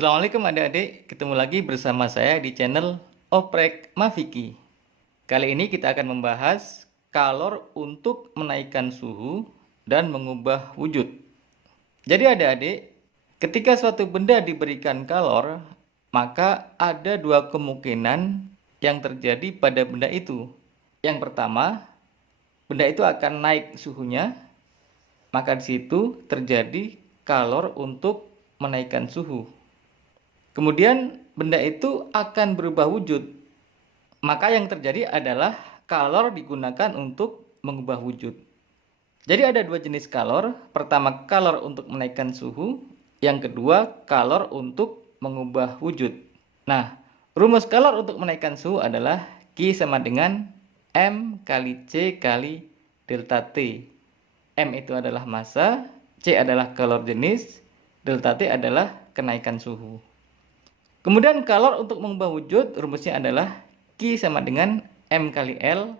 Assalamualaikum adik-adik, ketemu lagi bersama saya di channel Oprek Mafiki. Kali ini kita akan membahas kalor untuk menaikkan suhu dan mengubah wujud. Jadi adik-adik, ketika suatu benda diberikan kalor, maka ada dua kemungkinan yang terjadi pada benda itu. Yang pertama, benda itu akan naik suhunya, maka di situ terjadi kalor untuk menaikkan suhu. Kemudian benda itu akan berubah wujud. Maka yang terjadi adalah kalor digunakan untuk mengubah wujud. Jadi ada dua jenis kalor. Pertama, kalor untuk menaikkan suhu. Yang kedua, kalor untuk mengubah wujud. Nah, rumus kalor untuk menaikkan suhu adalah Q sama dengan M kali C kali delta T. M itu adalah massa, C adalah kalor jenis, delta T adalah kenaikan suhu. Kemudian kalor untuk mengubah wujud rumusnya adalah Q sama dengan M kali L.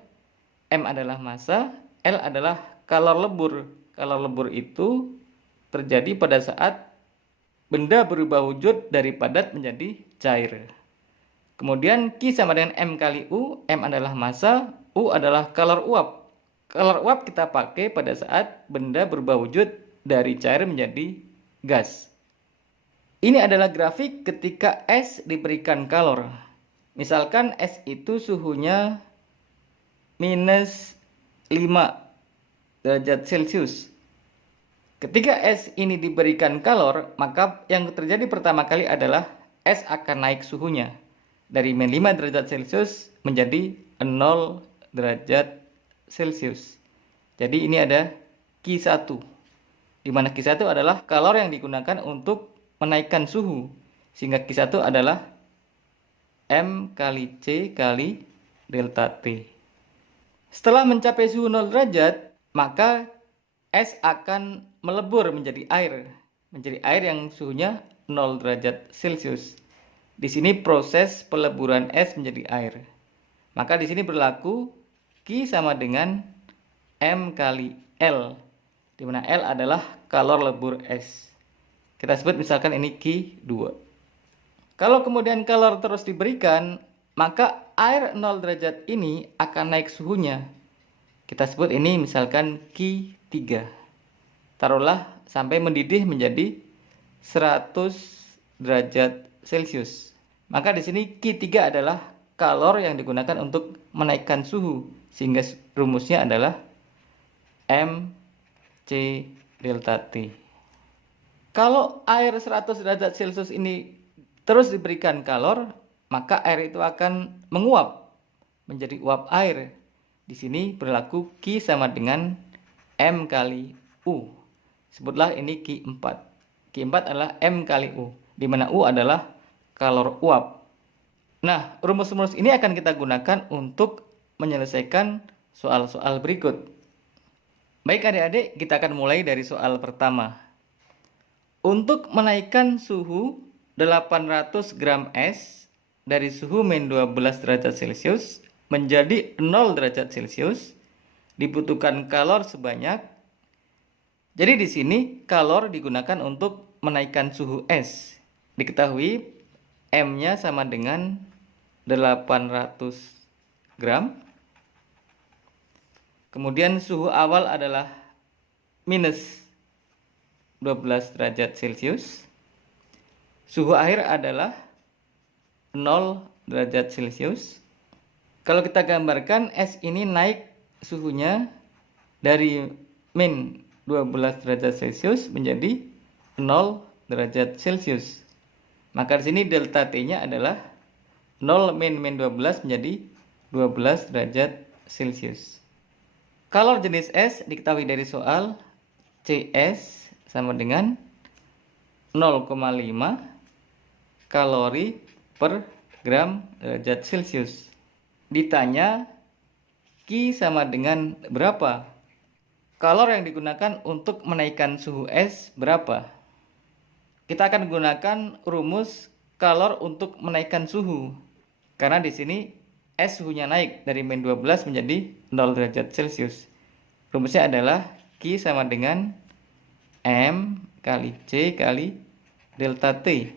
M adalah massa, L adalah kalor lebur. Kalor lebur itu terjadi pada saat benda berubah wujud dari padat menjadi cair. Kemudian Q sama dengan M kali U. M adalah massa, U adalah kalor uap. Kalor uap kita pakai pada saat benda berubah wujud dari cair menjadi gas. Ini adalah grafik ketika es diberikan kalor. Misalkan es itu suhunya minus 5 derajat Celcius. Ketika es ini diberikan kalor, maka yang terjadi pertama kali adalah es akan naik suhunya. Dari min 5 derajat Celcius menjadi 0 derajat Celcius. Jadi ini ada Q1. Di mana Q1 adalah kalor yang digunakan untuk menaikkan suhu, sehingga Q1 adalah M kali C kali delta T. Setelah mencapai suhu 0 derajat, maka es akan melebur menjadi air yang suhunya 0 derajat Celcius. Di sini proses peleburan es menjadi air. Maka di sini berlaku Q sama dengan M kali L, di mana L adalah kalor lebur es. Kita sebut misalkan ini Q2. Kalau kemudian kalor terus diberikan, maka air 0 derajat ini akan naik suhunya. Kita sebut ini misalkan Q3. Taruhlah sampai mendidih menjadi 100 derajat Celcius. Maka di sini Q3 adalah kalor yang digunakan untuk menaikkan suhu, sehingga rumusnya adalah M C delta T. Kalau air 100 derajat Celcius ini terus diberikan kalor, maka air itu akan menguap menjadi uap air. Di sini berlaku Q sama dengan M kali U. Sebutlah ini Q4. Q4 adalah M kali U, di mana U adalah kalor uap. Nah, rumus-rumus ini akan kita gunakan untuk menyelesaikan soal-soal berikut. Baik adik-adik, kita akan mulai dari soal pertama. Untuk menaikkan suhu 800 gram es dari suhu min 12 derajat Celcius menjadi 0 derajat Celcius, dibutuhkan kalor sebanyak. Jadi di sini kalor digunakan untuk menaikkan suhu es. Diketahui M-nya sama dengan 800 gram. Kemudian suhu awal adalah minus 12 derajat Celcius. Suhu akhir adalah 0 derajat Celcius. Kalau kita gambarkan, es ini naik suhunya dari min 12 derajat Celcius menjadi 0 derajat Celcius. Maka di sini delta T-nya adalah 0 min 12 menjadi 12 derajat Celcius. Kalor jenis es diketahui dari soal CS sama dengan 0,5 kalori per gram derajat Celcius. Ditanya Q sama dengan berapa? Kalor yang digunakan untuk menaikkan suhu es berapa? Kita akan gunakan rumus kalor untuk menaikkan suhu. Karena di sini es suhunya naik dari min 12 menjadi 0 derajat Celcius. Rumusnya adalah Q sama dengan M kali C kali delta T.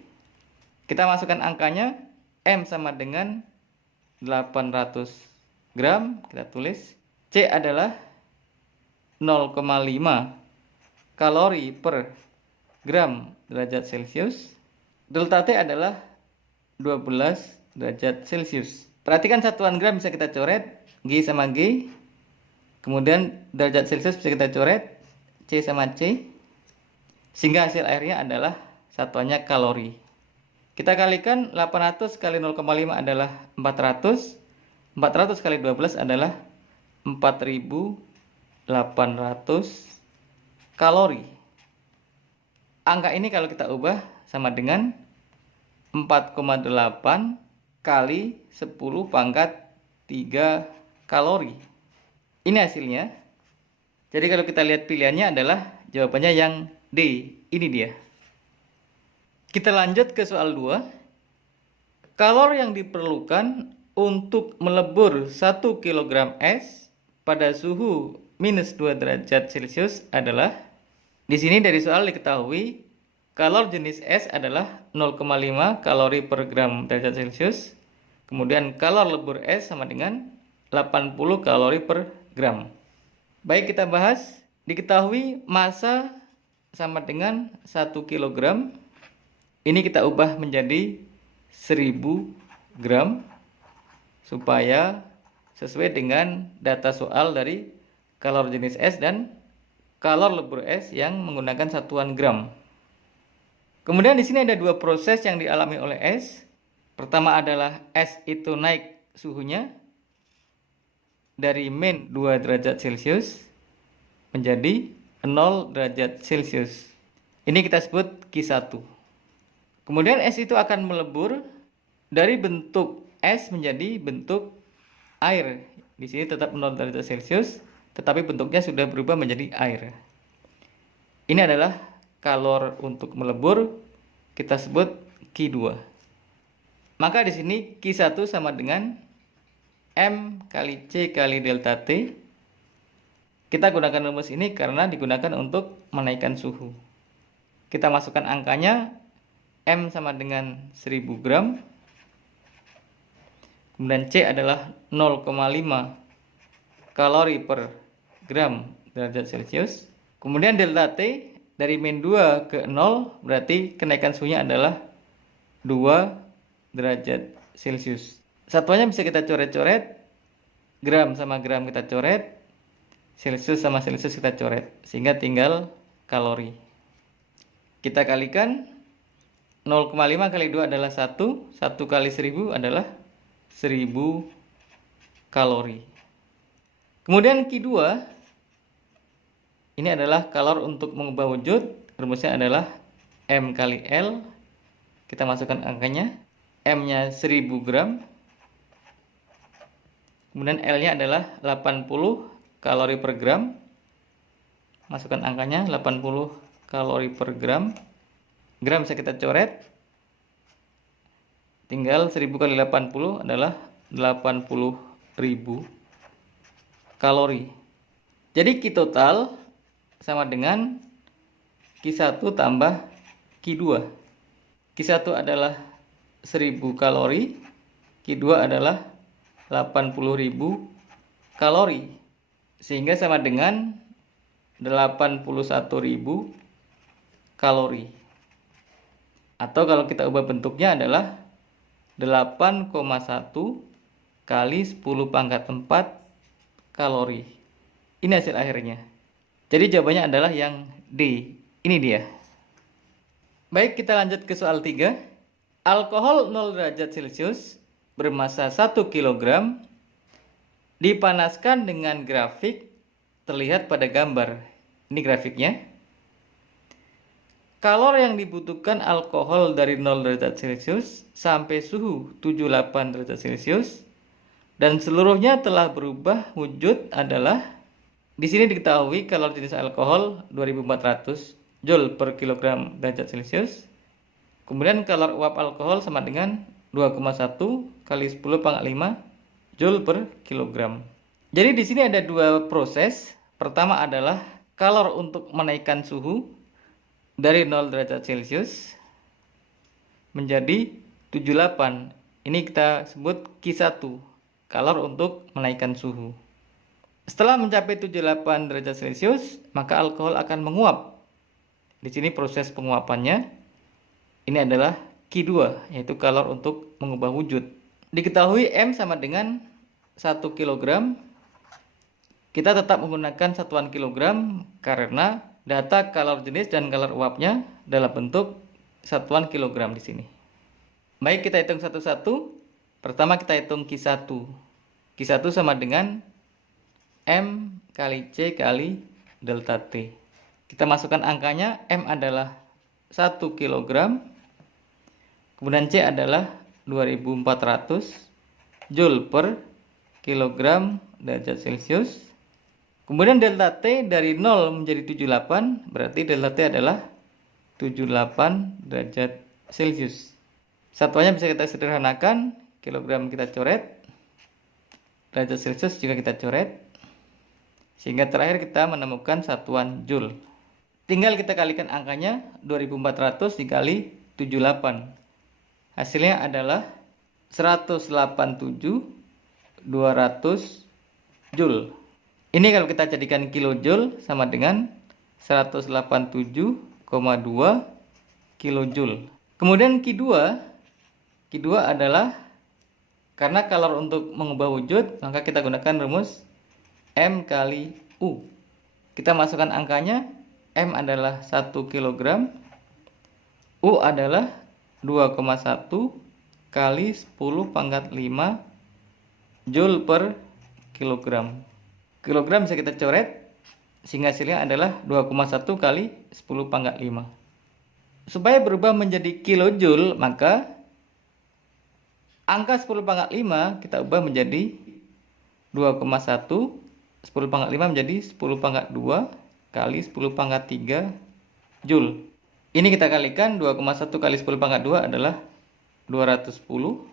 Kita masukkan angkanya, M sama dengan 800 gram, kita tulis. C adalah 0,5 kalori per gram derajat Celcius. Delta T adalah 12 derajat Celcius. Perhatikan satuan gram bisa kita coret, G sama G. Kemudian derajat Celcius bisa kita coret, C sama C. Sehingga hasil akhirnya adalah satuannya kalori. Kita kalikan 800 kali 0,5 adalah 400. 400 kali 12 adalah 4800 kalori. Angka ini kalau kita ubah sama dengan 4,8 kali 10 pangkat 3 kalori. Ini hasilnya. Jadi kalau kita lihat pilihannya adalah jawabannya yang D. Ini dia. Kita lanjut ke soal 2. Kalori yang diperlukan untuk melebur 1 kg es pada suhu minus 2 derajat Celcius adalah, di sini dari soal diketahui kalor jenis es adalah 0,5 kalori per gram derajat Celcius. Kemudian kalor lebur es sama dengan 80 kalori per gram. Baik, kita bahas. Diketahui massa sama dengan 1 kg. Ini kita ubah menjadi 1000 gram supaya sesuai dengan data soal dari kalor jenis es dan kalor lebur es yang menggunakan satuan gram. Kemudian di sini ada dua proses yang dialami oleh es. Pertama adalah es itu naik suhunya dari min 2 derajat Celcius menjadi 0 derajat Celcius. Ini kita sebut Q1. Kemudian es itu akan melebur dari bentuk es menjadi bentuk air. Di sini tetap 0 derajat Celcius, tetapi bentuknya sudah berubah menjadi air. Ini adalah kalor untuk melebur, kita sebut Q2. Maka di sini Q1 sama dengan M kali C kali delta T. Kita gunakan rumus ini karena digunakan untuk menaikkan suhu. Kita masukkan angkanya, M sama dengan 1000 gram. Kemudian C adalah 0,5 kalori per gram derajat Celcius. Kemudian delta T dari min 2 ke 0 berarti kenaikan suhunya adalah 2 derajat Celcius. Satuannya bisa kita coret-coret. Gram sama gram kita coret. Celcius sama Celcius kita coret. Sehingga tinggal kalori. Kita kalikan. 0,5 kali 2 adalah 1. 1 kali 1000 adalah 1000 kalori. Kemudian Q2. Ini adalah kalor untuk mengubah wujud. Rumusnya adalah M kali L. Kita masukkan angkanya. M-nya 1000 gram. Kemudian L-nya adalah 80 kalori per gram. Masukkan angkanya 80 kalori per gram. Gram bisa kita coret. Tinggal 1000 kali 80 adalah 80.000 kalori. Jadi Q total sama dengan Q1 tambah Q2. Q1 adalah 1000 kalori. Q2 adalah 80.000 kalori. Sehingga sama dengan 81.000 kalori. Atau kalau kita ubah bentuknya adalah 8,1 kali 10 pangkat 4 kalori. Ini hasil akhirnya. Jadi jawabannya adalah yang D. Ini dia. Baik, kita lanjut ke soal 3. Alkohol 0 derajat Celcius bermassa 1 kg dipanaskan dengan grafik terlihat pada gambar. Ini grafiknya. Kalor yang dibutuhkan alkohol dari 0 derajat Celcius sampai suhu 78 derajat Celcius dan seluruhnya telah berubah wujud adalah, di sini diketahui kalor jenis alkohol 2400 Joule per kilogram derajat Celcius. Kemudian kalor uap alkohol sama dengan 2,1 kali 10 pangkat 5 Joule per kilogram. Jadi di sini ada dua proses. Pertama adalah kalor untuk menaikkan suhu dari 0 derajat Celcius. menjadi 78. Ini kita sebut Q1, kalor untuk menaikkan suhu. Setelah mencapai 78 derajat Celcius, maka alkohol akan menguap. Di sini proses penguapannya. Ini adalah Q2, yaitu kalor untuk mengubah wujud. Diketahui M sama dengan 1 kg. Kita tetap menggunakan satuan kilogram karena data kalor jenis dan kalor uapnya dalam bentuk satuan kilogram di sini. Baik, kita hitung satu-satu. Pertama kita hitung Q1. Q1 sama dengan M kali C kali delta T. Kita masukkan angkanya. M adalah 1 kg. Kemudian C adalah 2400 Joule per kilogram derajat Celcius. Kemudian delta T dari 0 menjadi 78, berarti delta T adalah 78 derajat Celcius. Satuannya bisa kita sederhanakan, kilogram kita coret, derajat Celcius juga kita coret, sehingga terakhir kita menemukan satuan Joule. Tinggal kita kalikan angkanya, 2400 dikali 78. Hasilnya adalah 187.200 Joule. Ini kalau kita jadikan kilojoule sama dengan 187,2 kilojoule. Kemudian Q2 adalah karena kalor untuk mengubah wujud, maka kita gunakan rumus M kali U. Kita masukkan angkanya. M adalah 1 kg, U adalah 2,1 kali 10 pangkat 5 Joule per kilogram. Kilogram bisa kita coret, sehingga hasilnya adalah 2,1 kali 10 pangkat 5. Supaya berubah menjadi kilojoule, maka angka 10 pangkat 5 kita ubah menjadi 2,1, 10 pangkat 5 menjadi 10 pangkat 2 kali 10 pangkat 3 Joule. Ini kita kalikan, 2,1 kali 10 pangkat 2 adalah 210.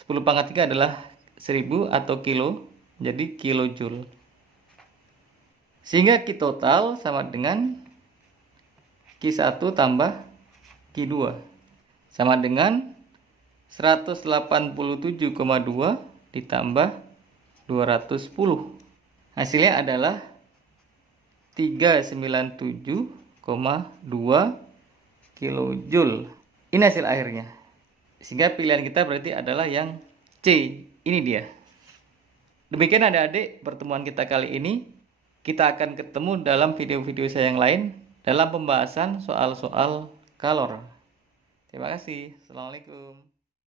10 pangkat 3 adalah 1000 atau kilo, jadi kilojoule. Sehingga Q total sama dengan Q1 tambah Q2 sama dengan 187,2 ditambah 210. Hasilnya adalah 397,2 kilojoule. Ini hasil akhirnya. Sehingga pilihan kita berarti adalah yang C. Ini dia. Demikian adik-adik pertemuan kita kali ini. Kita akan ketemu dalam video-video saya yang lain dalam pembahasan soal-soal kalor. Terima kasih. Assalamualaikum.